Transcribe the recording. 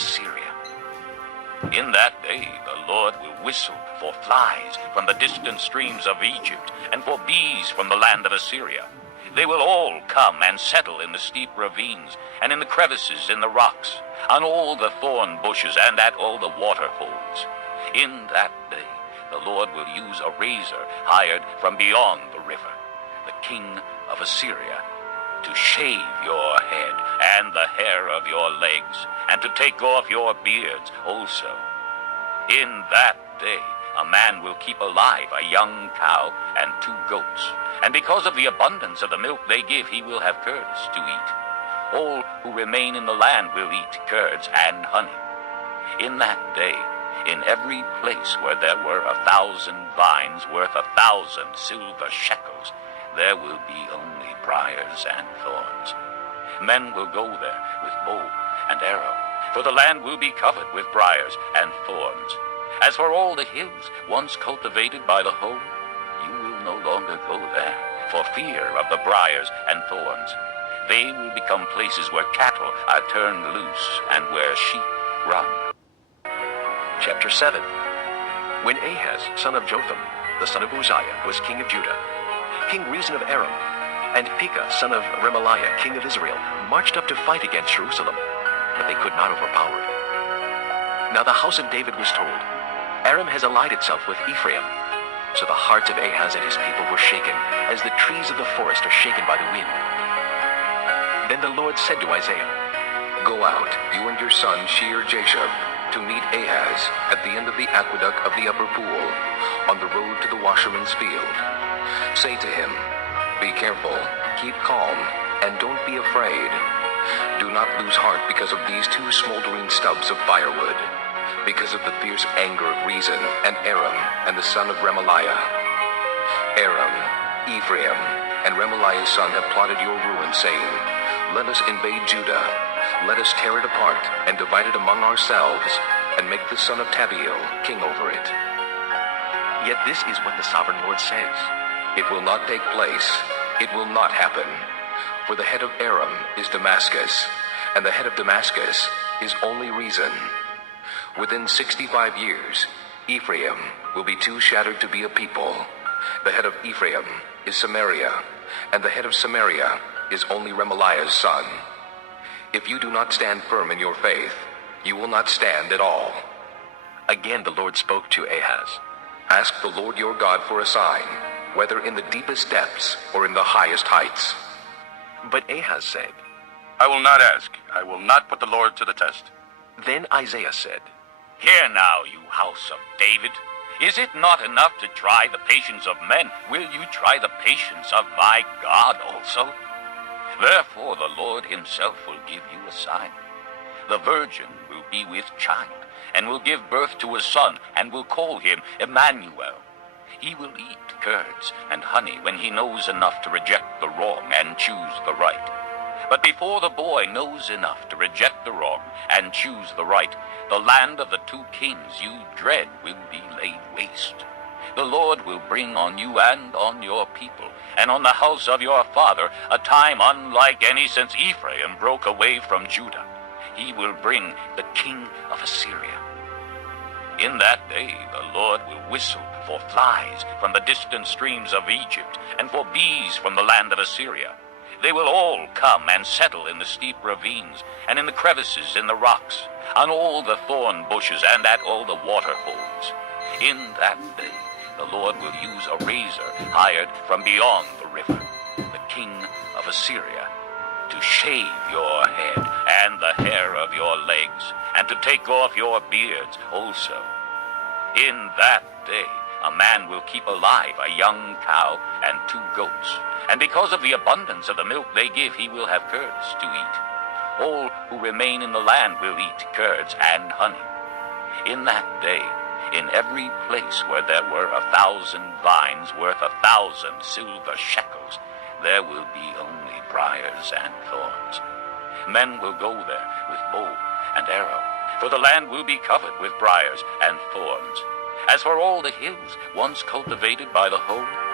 Assyria. In that day the Lord will whistle for flies from the distant streams of Egypt, and for bees from the land of Assyria. They will all come and settle in the steep ravines, and in the crevices in the rocks, on all the thorn bushes, and at all the water holes. In that day the Lord will use a razor hired from beyond the river, the king of Assyria, to shave your head and the hair of your legs, and to take off your beards also. In that day a man will keep alive a young cow and 2 goats, and because of the abundance of the milk they give, he will have curds to eat. All who remain in the land will eat curds and honey. In that day, in every place where there were 1,000 vines worth 1,000 silver shekels, there will be only briars and thorns. Men will go there with bow and arrow, for the land will be covered with briars and thorns. As for all the hills once cultivated by the hoe, you will no longer go there, for fear of the briars and thorns. They will become places where cattle are turned loose and where sheep run. Chapter 7. When Ahaz, son of Jotham, the son of Uzziah, was king of Judah, King Rezin of Aram, and Pekah, son of Remaliah, king of Israel, marched up to fight against Jerusalem, but they could not overpower it. Now the house of David was told, Aram has allied itself with Ephraim. So the hearts of Ahaz and his people were shaken, as the trees of the forest are shaken by the wind. Then the Lord said to Isaiah, Go out, you and your son Shear-Jashub, to meet Ahaz at the end of the aqueduct of the upper pool, on the road to the washerman's field. Say to him, Be careful, keep calm, and don't be afraid. Do not lose heart because of these 2 smoldering stubs of firewood, because of the fierce anger of Rezin and Aram and the son of Remaliah. Aram, Ephraim, and Remaliah's son have plotted your ruin, saying, Let us invade Judah, let us tear it apart and divide it among ourselves, and make the son of Tabiel king over it. Yet this is what the sovereign Lord says. It will not take place, it will not happen, for the head of Aram is Damascus, and the head of Damascus is only Rezin. Within 65 years, Ephraim will be too shattered to be a people. The head of Ephraim is Samaria, and the head of Samaria is only Remaliah's son. If you do not stand firm in your faith, you will not stand at all. Again the Lord spoke to Ahaz. Ask the Lord your God for a sign, whether in the deepest depths or in the highest heights. But Ahaz said, I will not ask. I will not put the Lord to the test. Then Isaiah said, Hear now, you house of David. Is it not enough to try the patience of men? Will you try the patience of my God also? Therefore the Lord himself will give you a sign. The virgin will be with child, and will give birth to a son, and will call him Emmanuel. He will eat curds and honey when he knows enough to reject the wrong and choose the right. But before the boy knows enough to reject the wrong and choose the right, the land of the 2 kings you dread will be laid waste. The Lord will bring on you and on your people, and on the house of your father, a time unlike any since Ephraim broke away from Judah. He will bring the king of Assyria. In that day the Lord will whistle for flies from the distant streams of Egypt, and for bees from the land of Assyria. They will all come and settle in the steep ravines, and in the crevices in the rocks, on all the thorn bushes, and at all the water holes. In that day the Lord will use a razor hired from beyond the river, the king of Assyria, to shave your head and the hair of your legs, and to take off your beards also. In that day a man will keep alive a young cow and 2 goats, and because of the abundance of the milk they give, he will have curds to eat. All who remain in the land will eat curds and honey. In that day, in every place where there were 1,000 vines worth 1,000 silver shekels, there will be only briars and thorns. Men will go there with bow and arrow, for the land will be covered with briars and thorns. As for all the hills once cultivated by the hoe,